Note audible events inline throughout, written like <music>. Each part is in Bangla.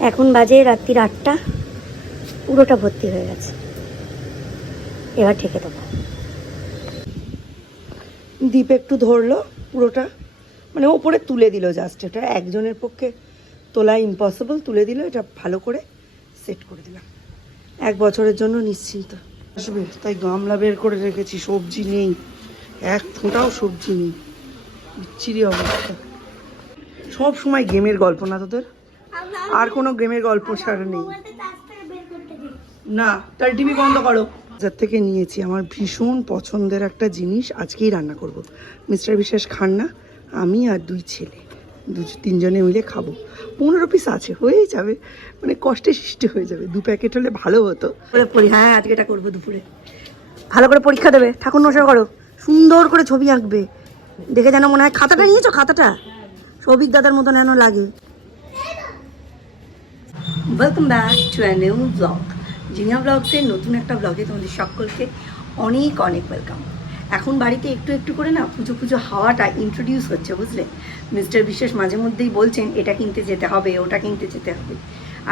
এখন বাজে রাত্রির আটটা। পুরোটা ভর্তি হয়ে গেছে। এবার ঠেকে দেবো। দ্বীপ একটু ধরলো পুরোটা। মানে ওপরে তুলে দিল জাস্ট এটা একজনের পক্ষে তোলা ইম্পসিবল তুলে দিল, এটা ভালো করে সেট করে দিলাম। এক বছরের জন্য নিশ্চিন্ত। আসবে, তাই গামলা বের করে রেখেছি, সবজি নেই। এক ফোঁটাও সবজি নেই। বিচ্ছিরি অবস্থা। সব সময় গেমের গল্প না তোদের? আর কোনো গেমের গল্প ছাড়া নেই। না, তার টিভি বন্ধ করো। বাজার থেকে নিয়েছি আমার ভীষণ পছন্দের একটা জিনিস, আজকেই রান্না করব। মিস্টার বিশ্বাস খান না, আমি আর দুই ছেলে। দু তিনজনে মিলে খাব। পনেরো পিস আছে, হয়েই যাবে। মানে কষ্টে সৃষ্টি হয়ে যাবে। দু প্যাকেট হলে ভালো হতো। হ্যাঁ আজকে এটা করব দুপুরে। ভালো করে পরীক্ষা দেবে। ঠাকুর নশা করো। সুন্দর করে ছবি আঁকবে। দেখে যেন মনে হয় খাতাটা নিয়েছো, খাতাটা? সৌভিক দাদার মতন যেন লাগে। Welcome back to an new blog Jinia ব্লগসের নতুন একটা ব্লগে তোমাদের সকলকে অনেক অনেক ওয়েলকাম এখন বাড়িতে একটু একটু করে না পুজো পুজো হাওয়াটা ইন্ট্রোডিউস হচ্ছে, বুঝলে? মিস্টার বিশ্বাস মাঝে মধ্যেই বলছেন, এটা কিনতে যেতে হবে, ওটা কিনতে যেতে হবে।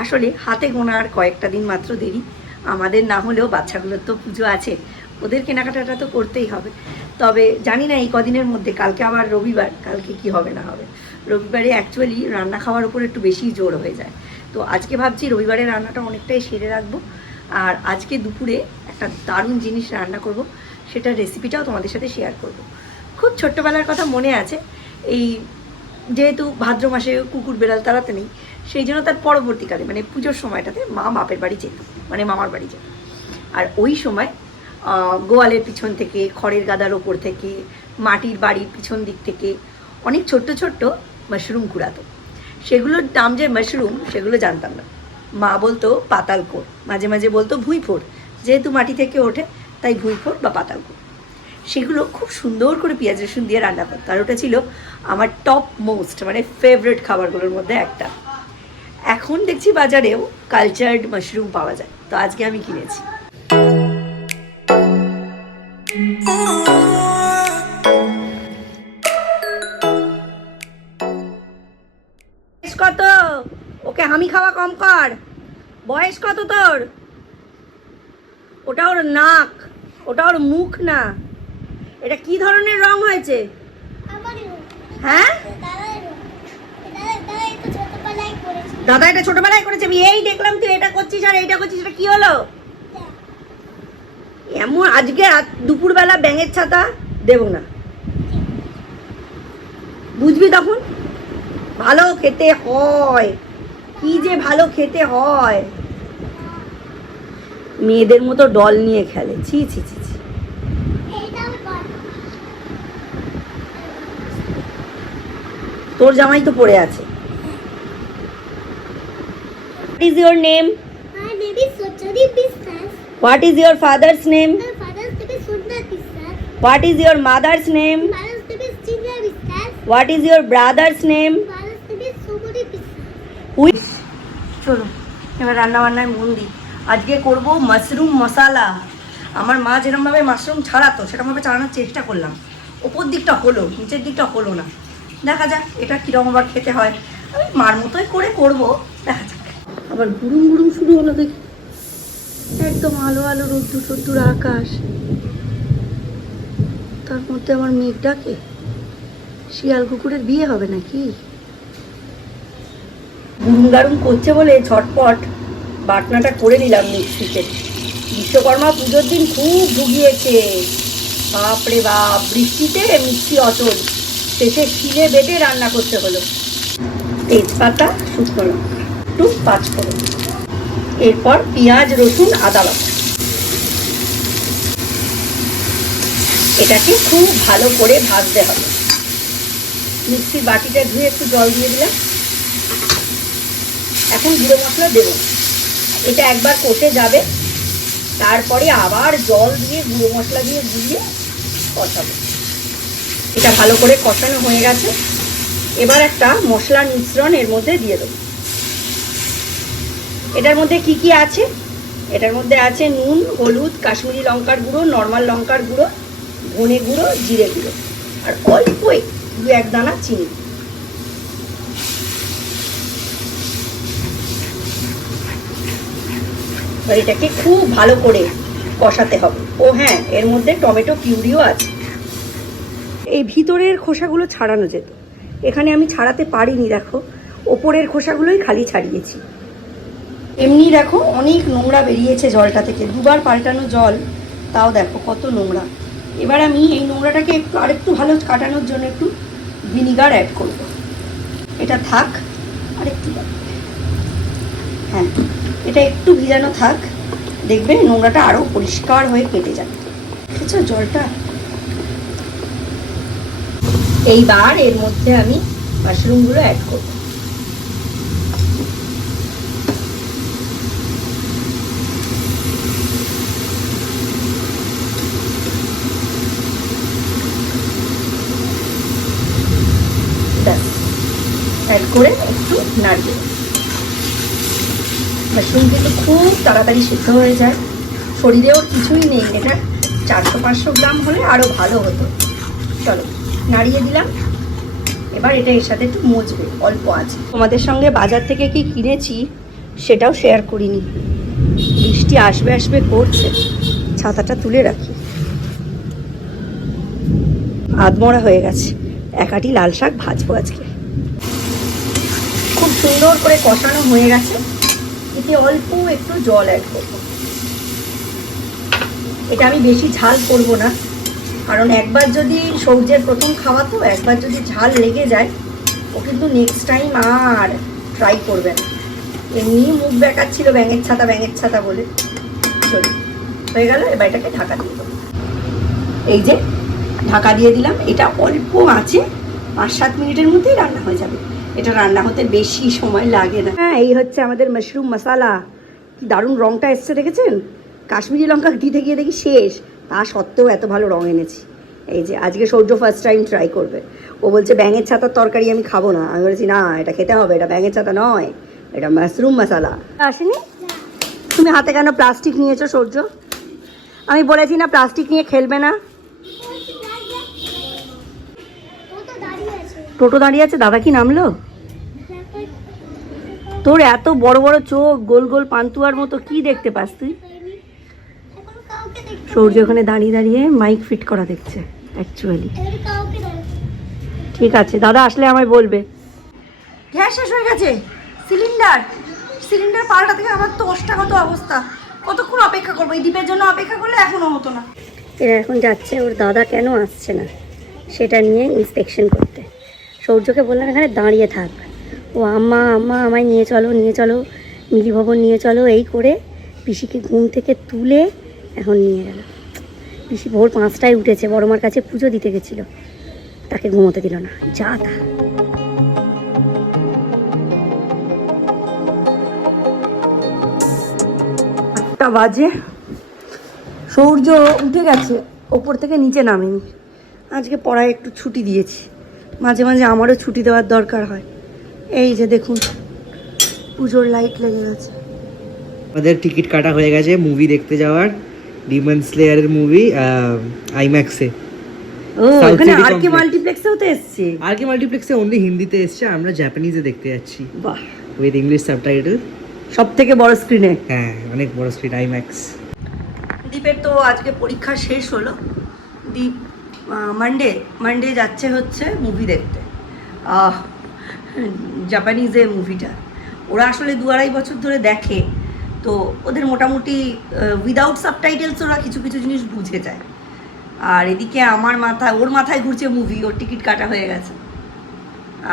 আসলে হাতে গোনা আর কয়েকটা দিন মাত্র দেরি। আমাদের না হলেও বাচ্চাগুলোর তো পুজো আছে, ওদের কেনাকাটাটা তো করতেই হবে। তবে জানি না এই কদিনের মধ্যে, কালকে আবার রবিবার, কালকে কি হবে না হবে। রবিবারে অ্যাকচুয়ালি রান্না খাওয়ার উপর একটু বেশি জোর হয়ে যায়। তো আজকে ভাবছি রবিবারে রান্নাটা অনেকটাই সেরে রাখব। আর আজকে দুপুরে একটা দারুণ জিনিস রান্না করব, সেটার রেসিপিটাও তোমাদের সাথে শেয়ার করব। খুব ছোট্টবেলার কথা মনে আছে, এই যেহেতু ভাদ্র মাসে কুকুর বেড়াল তাড়াতে নেই, সেই জন্য তার পরবর্তীকালে মানে পুজোর সময়টাতে মা বাপের বাড়ি যেত মানে মামার বাড়ি যেত। আর ওই সময় গোয়ালের পিছন থেকে, খড়ের গাদার ওপর থেকে, মাটির বাড়ির পিছন দিক থেকে অনেক ছোট্ট ছোট্ট মাশরুম কুড়াতো। সেগুলোর নাম যে মাশরুম, সেগুলো জানতাম না। মা বলতো পাতালকোর মাঝে মাঝে বলতো ভুঁইফোড় যেহেতু মাটি থেকে ওঠে, তাই ভুঁইফোড় বা পাতালকোর সেগুলো খুব সুন্দর করে পেঁয়াজ রসুন দিয়ে রান্না করতো। আর ওটা ছিল আমার টপ মোস্ট মানে ফেভারেট খাবারগুলোর মধ্যে একটা। এখন দেখছি বাজারেও কালচার্ড মাশরুম পাওয়া যায়। তো আজকে আমি কিনেছি। ওকে হামি খাওয়া কম কর। বয়স কত তোর? ওটা ওর নাক ওটা ওর মুখ না। এটা কি ধরনের রং হয়েছে? হ্যাঁ? দাদা এটা ছোটবেলায় করেছে আমি এই দেখলাম তুই এটা করছিস আর এইটা করছিস এটা কি হলো? এমন আজকে দুপুরবেলা ব্যাঙের ছাতা দেব না। বুঝবি তখন? ভালো খেতে হয়। কি যে ভালো খেতে হয় মেয়েদের মতো ডল নিয়ে খেলে ছি ছি ছি ছি তোর জামাই তো পড়ে আছে What is your name? My name is Sochari Biswas. What is your father's name? My father's name is Sundar Biswas. What is your mother's name? My mother's name is Jinya Biswas. What is your brother's name? My father's name is Sumuri wish চলো এবার রান্না বান্নায় মন দিই। আজকে করব মাশরুম মশালা। আমার মা যেরকমভাবে মাশরুম ছাড়াতো সেরকমভাবে চালানোর চেষ্টা করলাম। ওপর দিকটা হলো নিচের দিকটা হলো না। দেখা যাক এটা কীরকম আবার খেতে হয়। আমি মার মতোই করে করব। দেখা যাক। আবার গুড়ুম গুড়ুম শুরু হলো দেখি। একদম আলো আলো রোদ্দুর রোদ্দুর আকাশ। তার মধ্যে আমার মেঘ ডাকে। শিয়াল কুকুরের বিয়ে হবে নাকি? গুরুম গারুম করছে বলে ঝটপট বাটনাটা করে নিলাম মিক্সিতে বিশ্বকর্মা পুজোর দিন খুব ভুগিয়েছে। বাপরে বাপ, বৃষ্টিতে মিক্সি অচল। শেষে শিলে বেটে রান্না করতে হলো। তেজপাতা, শুকনো লঙ্কা, একটু পাঁচ ফোড়ন এরপর পেঁয়াজ, রসুন, আদা লঙ্কা এটাকে খুব ভালো করে ভাজতে হবে। মিক্সির বাটিটা ধুয়ে একটু জল দিয়ে দিলাম। এখন গুঁড়ো মশলা দেবো। এটা একবার কষে যাবে। তারপরে আবার জল দিয়ে, গুঁড়ো মশলা দিয়ে গুলিয়ে কষাবো। এটা ভালো করে কষানো হয়ে গেছে। এবার একটা মশলার মিশ্রণ এর মধ্যে দিয়ে দেবো। এটার মধ্যে কি কি আছে? এটার মধ্যে আছে নুন, হলুদ, কাশ্মীরি লঙ্কার গুঁড়ো, নর্মাল লঙ্কার গুঁড়ো, ধনে গুঁড়ো, জিরে গুঁড়ো। আর অল্প দু এক দানা চিনি। এটাকে খুব ভালো করে কষাতে হবে। ও হ্যাঁ এর মধ্যে টমেটো পিউরিও আছে। এই ভিতরের খোসাগুলো ছাড়ানো যেত। এখানে আমি ছাড়াতে পারিনি, দেখো। ওপরের খোসাগুলোই খালি ছাড়িয়েছি। এমনি দেখো, অনেক নোংরা বেরিয়েছে জলটা থেকে। দুবার পাল্টানো জল, তাও দেখো কত নোংরা। এবার আমি এই নোংরাটাকে একটু, আরেকটু ভালো কাটানোর জন্য একটু ভিনিগার অ্যাড করব। এটা থাক, আরেকটু। হ্যাঁ। এটা একটু ভিজানো থাক। দেখবে নোংরাটা আরও পরিষ্কার হয়ে কেটে যাবে। জলটা? এইবার এর মধ্যে আমি মাশরুমগুলো অ্যাড করব। অ্যাড করে একটু নাড়িয়ে। মাশরুম কিন্তু খুব তাড়াতাড়ি সিদ্ধ হয়ে যায় শরীরে ওর কিছুই নেই। এটা চারশো পাঁচশো গ্রাম হলে আরও ভালো হতো। চলো, নাড়িয়ে দিলাম। এবার এটা এর সাথে একটু মজবে অল্প আছে। তোমাদের সঙ্গে বাজার থেকে কি কিনেছি সেটাও শেয়ার করিনি। বৃষ্টি আসবে আসবে করছে, ছাতাটা তুলে রাখি। আধমরা হয়ে গেছে একাটি লাল শাক ভাজবো আজকে। খুব সুন্দর করে কষানো হয়ে গেছে। এতে অল্প একটু জল অ্যাড করব। এটা আমি বেশি ঝাল করব না, কারণ একবার যদি সবজির প্রথম খাওয়া তো একবার যদি ঝাল লেগে যায়, ও কিন্তু নেক্সট টাইম আর ট্রাই করবে না। এমনি মুখ বেকাচ্ছিল ব্যাঙের ছাতা ব্যাঙের ছাতা বলে। চলি, হয়ে গেল, এবার এটাকে ঢাকা দিয়ে দেবো। এই যে, ঢাকা দিয়ে দিলাম, এটা অল্প আছে পাঁচ সাত মিনিটের মধ্যেই রান্না হয়ে যাবে। এটা রান্না হতে বেশি সময় লাগে না। হ্যাঁ এই হচ্ছে আমাদের মাশরুম মশালা কি দারুণ রংটা এসছে দেখেছেন? কাশ্মীরি লঙ্কা দিতে গিয়ে দেখি শেষ। তা সত্ত্বেও এত ভালো রং এনেছি। এই যে আজকে সৌর্য ফার্স্ট টাইম ট্রাই করবে। ও বলছে ব্যাঙের ছাতার তরকারি আমি খাব না। আমি বলেছি না এটা খেতে হবে এটা ব্যাঙের ছাতা নয় এটা মাশরুম মশালা আসেনি? তুমি হাতে কেন প্লাস্টিক নিয়েছো সৌর্য? আমি বলেছি না প্লাস্টিক নিয়ে খেলবে না। টোটো দাঁড়িয়ে আছে দাদা কি নামলো? তোর এত বড় বড় চোখ গোল গোল পান্তুয়ার মতো কি দেখতে পাস তুই? সূর্য ওখানে দাঁড়িয়ে দাঁড়িয়ে মাইক ফিট করা দেখছে অ্যাকচুয়ালি ঠিক আছে দাদা আসলে আমায় বলবে। গ্যাস শেষ হয়ে গেছে। সিলিন্ডার সিলিন্ডার পাল্টা থেকে আমার তো অষ্টাগত অবস্থা। কতক্ষণ অপেক্ষা করব? এই ডিপের জন্য অপেক্ষা করলে এখনও হতো না। এরা এখন যাচ্ছে ওর দাদা কেন আসছে না? সেটা নিয়ে ইন্সপেকশন করতে। সৌর্যকে বললাম এখানে দাঁড়িয়ে থাক। ও আম্মা আম্মা, আমায় নিয়ে চলো নিয়ে চলো মিলি ভবন নিয়ে চলো, এই করে পিসিকে ঘুম থেকে তুলে এখন নিয়ে গেল। পিসি ভোর পাঁচটায় উঠেছে বড় মার কাছে পুজো দিতে গেছিল। তাকে ঘুমোতে দিল না, যা তা। বাজে। সূর্য উঠে গেছে, ওপর থেকে নিচে নামেনি। আজকে পড়ায় একটু ছুটি দিয়েছি। মাঝে মাঝে আমারও ছুটি দেওয়ার দরকার হয়। এই যে দেখুন পুজোর লাইট লেগে গেছে। আমাদের টিকিট কাটা হয়ে গেছে মুভি দেখতে যাওয়ার ডিমন স্লেয়ারের মুভি আইম্যাক্সে ও ওখানে City আর মাল্টিপ্লেক্সেও তো এসছে। আর কি মাল্টিপ্লেক্সে অনলি হিন্দিতে এসছে আমরা জাপানিজে দেখতে যাচ্ছি। বাহ। উইথ ইংলিশ সাবটাইটেল সব থেকে বড় স্ক্রিনে হ্যাঁ অনেক বড় স্ক্রিন আইম্যাক্স দীপের তো আজকে পরীক্ষা শেষ হলো। দীপ মানডে মানডে যাচ্ছে হচ্ছে মুভি দেখতে। আহ, জাপানিজে মুভিটা। ওরা আসলে দু আড়াই বছর ধরে দেখে, তো ওদের মোটামুটি উইদাউট সাবটাইটেলস ওরা কিছু কিছু জিনিস বুঝে যায়। আর এদিকে আমার মাথায়, ওর মাথায় ঘুরছে মুভি ওর টিকিট কাটা হয়ে গেছে।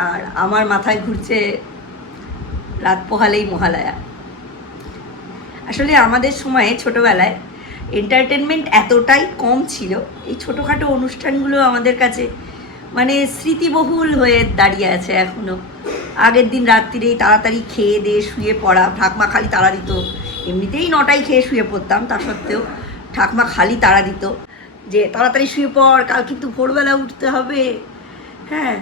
আর আমার মাথায় ঘুরছে রাত পোহালেই মহালয়া। আসলে আমাদের সময়ে ছোটবেলায় এন্টারটেনমেন্ট এতটাই কম ছিল, এই ছোটোখাটো অনুষ্ঠানগুলো আমাদের কাছে মানে স্মৃতিবহুল হয়ে দাঁড়িয়ে আছে এখনও। আগের দিন রাত্রিরেই তাড়াতাড়ি খেয়ে দিয়ে শুয়ে পড়া ঠাকমা খালি তাড়া দিত। এমনিতেই নটায় খেয়ে শুয়ে পড়তাম তা সত্ত্বেও ঠাকমা খালি তাড়া দিত। যে তাড়াতাড়ি শুয়ে পড় কাল কিন্তু ভোরবেলা উঠতে হবে। হ্যাঁ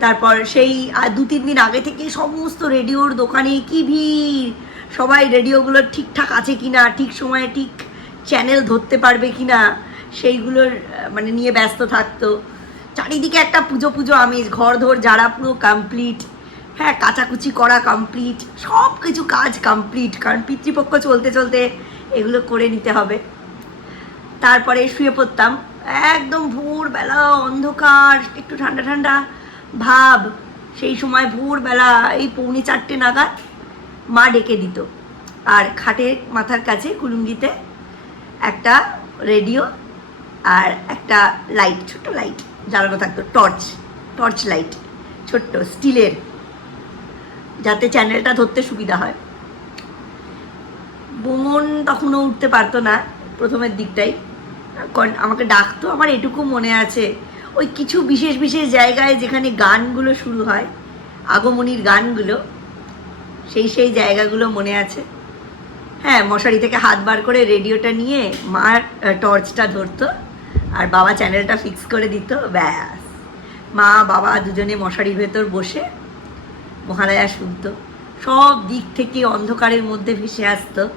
তারপর সেই দু তিন দিন আগে থেকে সমস্ত রেডিওর দোকানে কি ভিড়? সবাই রেডিওগুলো ঠিকঠাক আছে কি না ঠিক সময়ে ঠিক চ্যানেল ধরতে পারবে কিনা সেইগুলোর আহ, মানে নিয়ে ব্যস্ত থাকতো। চারিদিকে একটা পুজো পুজো আমেজ, ঘর ধর যারা পুরো কমপ্লিট হ্যাঁ কাচাকুচি করা কমপ্লিট সব কিছু কাজ কমপ্লিট কারণ পিতৃপক্ষ চলতে চলতে এগুলো করে নিতে হবে। তারপরে শুয়ে পড়তাম, একদম ভোরবেলা অন্ধকার, একটু ঠান্ডা ঠান্ডা ভাব। সেই সময় ভোরবেলা এই পৌনে চারটে নাগাদ মা ডেকে দিত। আর খাটের মাথার কাছে কুলুঙ্গিতে একটা রেডিও আর একটা লাইট, ছোট্ট লাইট। জ্বালানো থাকতো। টর্চ টর্চ লাইট ছোট্ট স্টিলের যাতে চ্যানেলটা ধরতে সুবিধা হয়। বোমন তখনও উঠতে পারতো না প্রথমের দিকটাই। আমাকে ডাকতো, আমার এটুকু মনে আছে। ওই কিছু বিশেষ বিশেষ জায়গায় যেখানে গানগুলো শুরু হয়, আগমনীর গানগুলো, সেই সেই জায়গাগুলো মনে আছে। হ্যাঁ মশারি থেকে হাত বার করে রেডিওটা নিয়ে মা টর্চটা ধরতো। আর বাবা চ্যানেলটা ফিক্স করে দিত, ব্যাস। মা, বাবা দুজনে মশারির ভেতর বসে মহালয়া শুনতো। সব দিক থেকে অন্ধকারের মধ্যে ভেসে আসতো।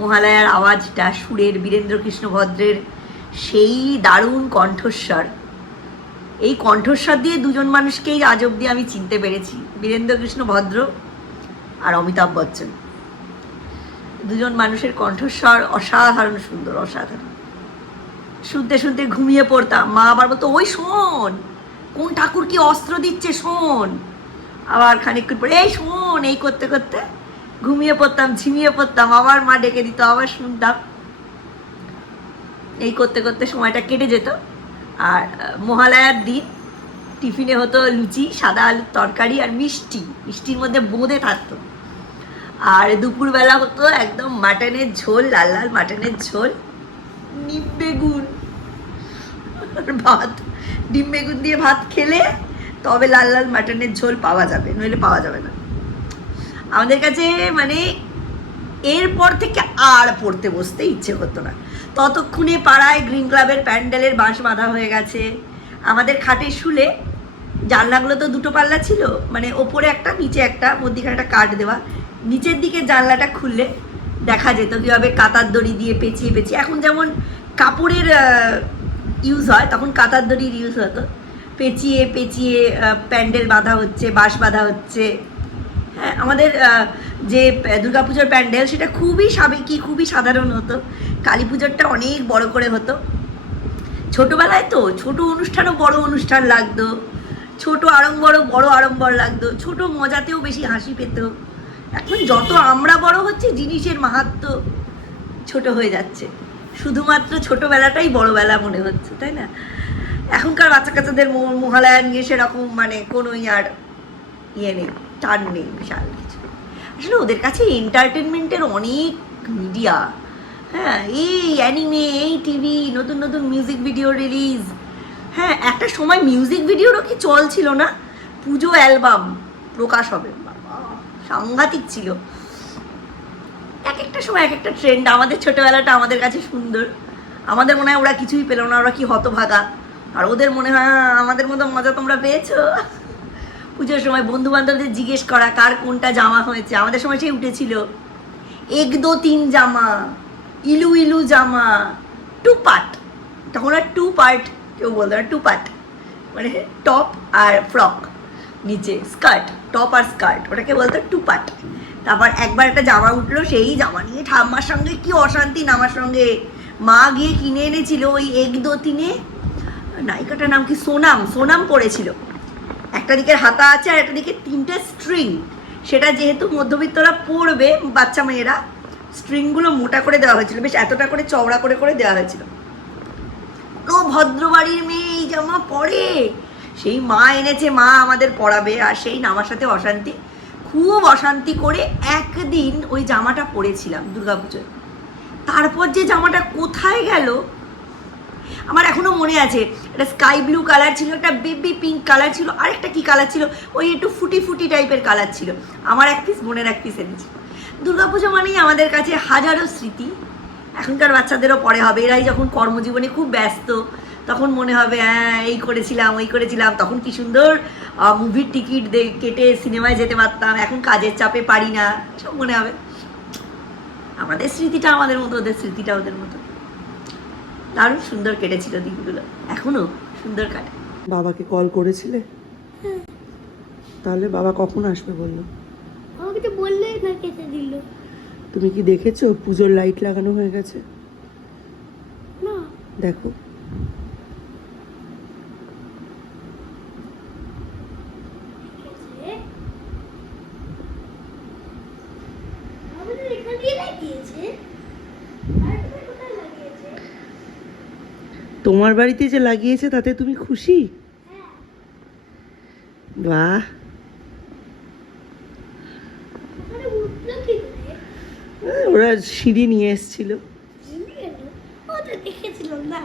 মহালয়ার আওয়াজটা সুরের বীরেন্দ্রকৃষ্ণ ভদ্রের সেই দারুণ কণ্ঠস্বর। এই কণ্ঠস্বর দিয়ে দুজন মানুষকেই আজ অব্দি আমি চিনতে পেরেছি, বীরেন্দ্রকৃষ্ণ ভদ্র আর অমিতাভ বচ্চন। দুজন মানুষের কণ্ঠস্বর অসাধারণ সুন্দর, অসাধারণ। শুনতে শুনতে ঘুমিয়ে পড়তাম। মা আবার বলতো, ওই শোন, কোন ঠাকুর কি অস্ত্র দিচ্ছে শোন? আবার খানিকক্ষণ পরে, এই শোন, এই করতে করতে ঘুমিয়ে পড়তাম, ঝিমিয়ে পড়তাম, আবার মা ডেকে দিত, আবার শুনতাম। এই করতে করতে সময়টা কেটে যেত। আর মহালয়ার দিন টিফিনে হতো লুচি, সাদা আলুর তরকারি আর মিষ্টি। মিষ্টির মধ্যে বোঁদে থাকতো। আর দুপুরবেলা হতো একদম মাটনের ঝোল, লাল লাল মাটনের ঝোল। নিম বেগুন। আর ভাত। ডিম বেগুন দিয়ে ভাত খেলে তবে লাল লাল মাটনের ঝোল পাওয়া যাবে, নইলে পাওয়া যাবে না। আমাদের কাছে মানে এরপর থেকে আর পড়তে বসতে ইচ্ছে হতো না। ততক্ষণে পাড়ায় গ্রিন ক্লাবের প্যান্ডেলের বাঁশ বাঁধা হয়ে গেছে। আমাদের খাটে শুলে জানলাগুলো তো দুটো পাল্লা ছিল মানে ওপরে একটা, নিচে একটা, মধ্যিখানে একটা কাঠ দেওয়া। নিচের দিকে জানলাটা খুললে দেখা যেত কীভাবে কাতার দড়ি দিয়ে পেঁচিয়ে পেঁচিয়ে। এখন যেমন কাপড়ের ইউজ হয়, তখন কাতার দড়ির ইউজ হতো পেঁচিয়ে পেঁচিয়ে প্যান্ডেল বাঁধা হচ্ছে, বাঁশ বাঁধা হচ্ছে। হ্যাঁ আমাদের যে দুর্গাপুজোর প্যান্ডেল, সেটা খুবই সাবেকি, খুবই সাধারণ হতো। কালী পুজোরটা অনেক বড় করে হতো। ছোটোবেলায় তো ছোট অনুষ্ঠানও বড় অনুষ্ঠান লাগতো। ছোট আড়ম্বরও বড় আড়ম্বর লাগতো। ছোট মজাতেও বেশি হাসি পেত। এখন যত আমরা বড় হচ্ছে, জিনিসের মাহাত্ম ছোট হয়ে যাচ্ছে। শুধুমাত্র ছোটবেলাটাই বড়বেলা মনে হচ্ছে, তাই না? এখনকার বাচ্চা কাচ্চাদের মহালয়া নিয়ে সেরকম মানে কোনোই আর ইয়ে নেই, টান নেই বিশাল কিছু। আসলে ওদের কাছে এন্টারটেনমেন্টের অনেক মিডিয়া হ্যাঁ এই অ্যানিমে এই টিভি নতুন নতুন মিউজিক ভিডিও রিলিজ হ্যাঁ একটা সময় মিউজিক ভিডিওরও কি চল ছিল না? পুজো অ্যালবাম প্রকাশ হবে সাংঘাতিক ছিল। এক একটা সময় এক একটা ট্রেন্ড আমাদের ছোটোবেলাটা আমাদের কাছে সুন্দর। আমাদের মনে হয় ওরা কিছুই পেল না, ওরা কি হতভাগা। আর ওদের মনে হয় আমাদের মতো মজা তোমরা পেয়েছ? পুজোর সময় বন্ধু বান্ধবদের জিজ্ঞেস করা, কার কোনটা জামা হয়েছে? আমাদের সময় সেই উঠেছিল এক দো তিন জামা, ইলু ইলু জামা, টু পার্ট তখন আর টু পার্ট কেউ বলতো না, টু পার্ট মানে টপ আর ফ্রক, নিচে স্কার্ট, টপ আর স্কার্ট, ওটাকে বলতো টু পার্ট তারপর একবার একটা জামা উঠল, সেই জামা নিয়ে ঠাম্মার সঙ্গে কি অশান্তি নামার সঙ্গে। মা গিয়ে কিনে এনেছিল ওই এক দো তিনে নায়িকাটার নাম কি? সোনাম সোনাম পড়েছিল। একটা দিকের হাতা আছে আর একটা দিকে তিনটে স্ট্রিং সেটা যেহেতু মধ্যবিত্তরা পড়বে, বাচ্চা মেয়েরা স্ট্রিংগুলো মোটা করে দেওয়া হয়েছিল। বেশ এতটা করে চওড়া করে করে দেওয়া হয়েছিল। ও ভদ্রবাড়ির মেয়ে, এই জামা পরে। সেই মা এনেছে, মা আমাদের পরাবে আর সেই নামার সাথে অশান্তি। খুব অশান্তি করে একদিন ওই জামাটা পরেছিলাম দুর্গাপুজোয়। তারপর যে জামাটা কোথায় গেল, আমার এখনও মনে আছে। একটা স্কাই ব্লু কালার ছিল, একটা বেবি পিঙ্ক কালার ছিল, আরেকটা কি কালার ছিল? ওই একটু ফুটি ফুটি টাইপের কালার ছিল। আমার এক পিস বোনের এক পিস এনেছিল দুর্গাপুজো মানেই আমাদের কাছে হাজারো স্মৃতি। এখনকার বাচ্চাদেরও পরে হবে। এরাই যখন কর্মজীবনে খুব ব্যস্ত তখন মনে হবে হ্যাঁ এই করেছিলাম ওই করেছিলাম। তখন কি সুন্দর মুভির টিকিট কেটে সিনেমায় যেতে পারতাম। এখন কাজের চাপে পারি না সব মনে হবে। আমাদের স্মৃতিটা আমাদের মতো ওদের স্মৃতিটা ওদের মতো। দারুণ সুন্দর কেটেছিল দিনগুলো। এখনও সুন্দর কাটে। বাবাকে কল করেছিলে? তাহলে বাবা কখন আসবে বলল? আমাকে তো বললে না খেতে দিল। তুমি কি দেখেছ? পুজোর লাইট লাগানো হয়ে গেছে? না। দেখো খেয়েছে। আমাদের এখান দিয়ে লাগিয়েছে আর তুমি কোথায় লাগিয়েছে তোমার বাড়িতে যে লাগিয়েছে তাতে তুমি খুশি? বাহ। ওরা সিঁড়ি নিয়ে এসছিল। দেখেছিলাম না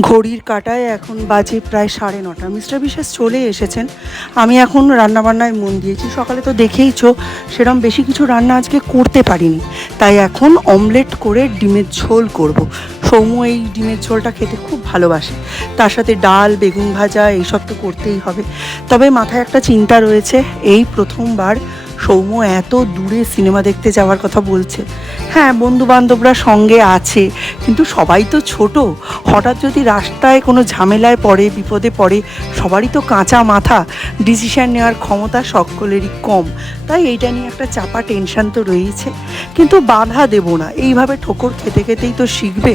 ঘড়ির কাটায় এখন বাজে প্রায় সাড়ে নটা। মিস্টার বিশ্বাস চলে এসেছেন। আমি এখন রান্নাবান্নায় মন দিয়েছি। সকালে তো দেখেইছো সেরকম বেশি কিছু রান্না আজকে করতে পারিনি। তাই এখন অমলেট করে ডিমের ঝোল করব। সৌম্য এই ডিমের ঝোলটা খেতে খুব ভালোবাসে। তার সাথে ডাল, বেগুন ভাজা, এইসব তো করতেই হবে। তবে মাথায় একটা চিন্তা রয়েছে। এই প্রথমবার সৌম্য এত দূরে সিনেমা দেখতে যাওয়ার কথা বলছে। হ্যাঁ বন্ধু বান্ধবরা সঙ্গে আছে, কিন্তু সবাই তো ছোট। হঠাৎ যদি রাস্তায় কোনো ঝামেলায় পড়ে, বিপদে পড়ে, সবারই তো কাঁচা মাথা। ডিসিশন নেওয়ার ক্ষমতা সকলেরই কম। তাই এইটা নিয়ে একটা চাপা টেনশান তো রয়েছে। কিন্তু বাধা দেব না। এইভাবে ঠোকর খেতে খেতেই তো শিখবে।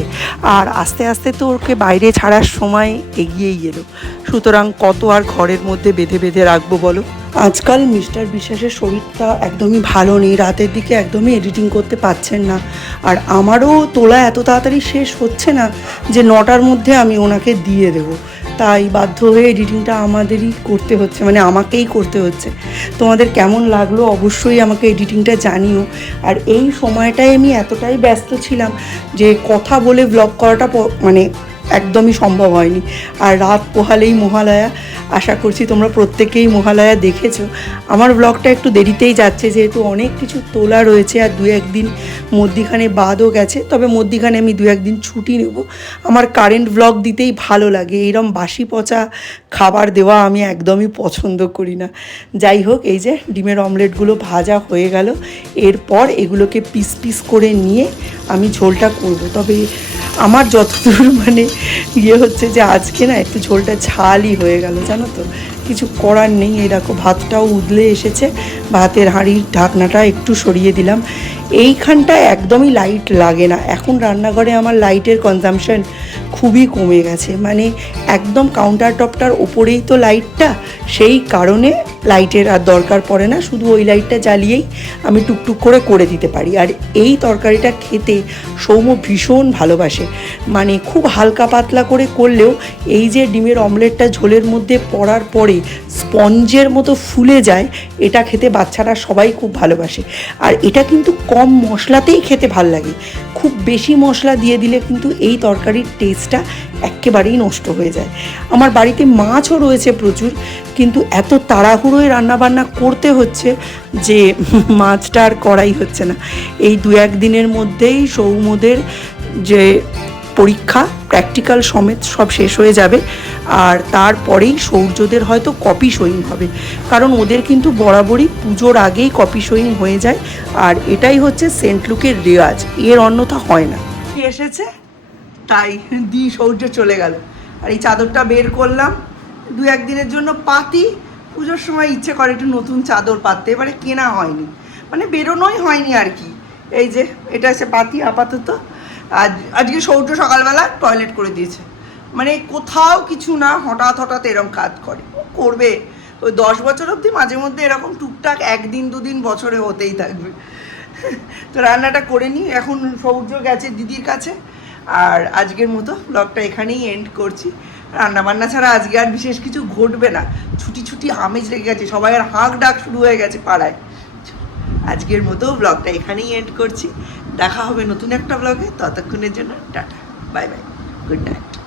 আর আস্তে আস্তে তো ওকে বাইরে ছাড়ার সময় এগিয়েই এলো। সুতরাং কত আর ঘরের মধ্যে বেঁধে বেঁধে রাখব বলো? আজকাল মিস্টার বিশ্বাসের শরীরটা একদমই ভালো নেই, রাতের দিকে একদমই এডিটিং করতে পারছেন না। আর আমারও তোলা এত তাড়াতাড়ি শেষ হচ্ছে না যে নটার মধ্যে আমি ওনাকে দিয়ে দেব। তাই বাধ্য হয়ে এডিটিংটা আমাদেরই করতে হচ্ছে মানে আমাকেই করতে হচ্ছে। তোমাদের কেমন লাগল অবশ্যই আমাকে এডিটিংটা জানিও। আর এই সময়টায় আমি এতটাই ব্যস্ত ছিলাম যে কথা বলে ব্লগ করাটা মানে একদমই সম্ভব হয়নি। আর রাত পোহালেই মহালয়া। আশা করছি তোমরা প্রত্যেকেই মহালয়া দেখেছ। আমার ব্লগটা একটু দেরিতেই যাচ্ছে, যেহেতু অনেক কিছু তোলা রয়েছে আর দু একদিন মধ্যিখানে বাদও গেছে। তবে মধ্যিখানে আমি দু একদিন ছুটি নেব। আমার কারেন্ট ব্লগ দিতেই ভালো লাগে। এইরকম বাসি পচা খাবার দেওয়া আমি একদমই পছন্দ করি না। যাই হোক, এই যে ডিমের অমলেটগুলো ভাজা হয়ে গেল। এরপর এগুলোকে পিস পিস করে নিয়ে আমি ঝোলটা করব। তবে আমার যতদূর মানে ইয়ে হচ্ছে যে আজকে না একটু ঝোলটা ঝালই হয়ে গেল, জানো তো? কিছু করার নেই, এই দেখো ভাতটাও উদলে এসেছে। ভাতের হাঁড়ির ঢাকনাটা একটু সরিয়ে দিলাম। এইখানটা একদমই লাইট লাগে না। এখন রান্নাঘরে আমার লাইটের কনজামশন খুবই কমে গেছে। মানে একদম কাউন্টার টপটার ওপরেই তো লাইটটা সেই কারণে লাইটের আর দরকার পড়ে না, শুধু ওই লাইটটা জ্বালিয়েই আমি টুকটুক করে করে দিতে পারি। আর এই তরকারিটা খেতে সৌম্য ভীষণ ভালোবাসে। মানে খুব হালকা পাতলা করে করলেও এই যে ডিমের অমলেটটা ঝোলের মধ্যে পড়ার পরে স্পঞ্জের মতো ফুলে যায়, এটা খেতে বাচ্চারা সবাই খুব ভালোবাসে। আর এটা কিন্তু কম মশলাতেই খেতে ভালো লাগে। খুব বেশি মশলা দিয়ে দিলে কিন্তু এই তরকারির টেস্টটা একেবারেই নষ্ট হয়ে যায়। আমার বাড়িতে মাছও রয়েছে প্রচুর, কিন্তু এত তাড়াহুড়োয় রান্নাবান্না করতে হচ্ছে যে <laughs> মাছটা আর করাই হচ্ছে না। এই দু এক দিনের মধ্যেই সৌমদের যে পরীক্ষা প্র্যাকটিক্যাল সমেত সব শেষ হয়ে যাবে। আর তারপরেই সৌর্যদের হয়তো কপি সইং হবে। কারণ ওদের কিন্তু বরাবরই পুজোর আগেই কপি সইং হয়ে যায়। আর এটাই হচ্ছে সেন্ট লুকের রেওয়াজ, এর অন্যথা হয় না। এসেছে? তাই দি সৌর্য চলে গেল। আর এই চাদরটা বের করলাম। দু একদিনের জন্য পাতি, পুজোর সময় ইচ্ছে করে একটু নতুন চাদর পাততে, এবারে কেনা হয়নি। মানে বেরোনোই হয়নি আর কি। এই যে, এটা আছে পাতি আপাতত। আজ, আজকে সৌর্য সকালবেলা টয়লেট করে দিয়েছে। মানে কোথাও কিছু না, হঠাৎ হঠাৎ এরকম কাজ করে। করবে। ওই দশ বছর অবধি মাঝে মধ্যে এরকম টুকটাক একদিন, দুদিন বছরে হতেই থাকবে। তো রান্নাটা করে নিই। এখন সৌর্য গেছে দিদির কাছে। আর আজকের মতো ব্লগটা এখানেই এন্ড করছি। রান্নাবান্না ছাড়া আজকে আর বিশেষ কিছু ঘটবে না। ছুটি ছুটি আমেজ লেগে গেছে, সবাই আর হাঁক ডাক শুরু হয়ে গেছে পাড়ায়। আজকের মতো ব্লগটা এখানেই এন্ড করছি। দেখা হবে নতুন একটা ব্লগে ততক্ষণের জন্য tata bye bye good night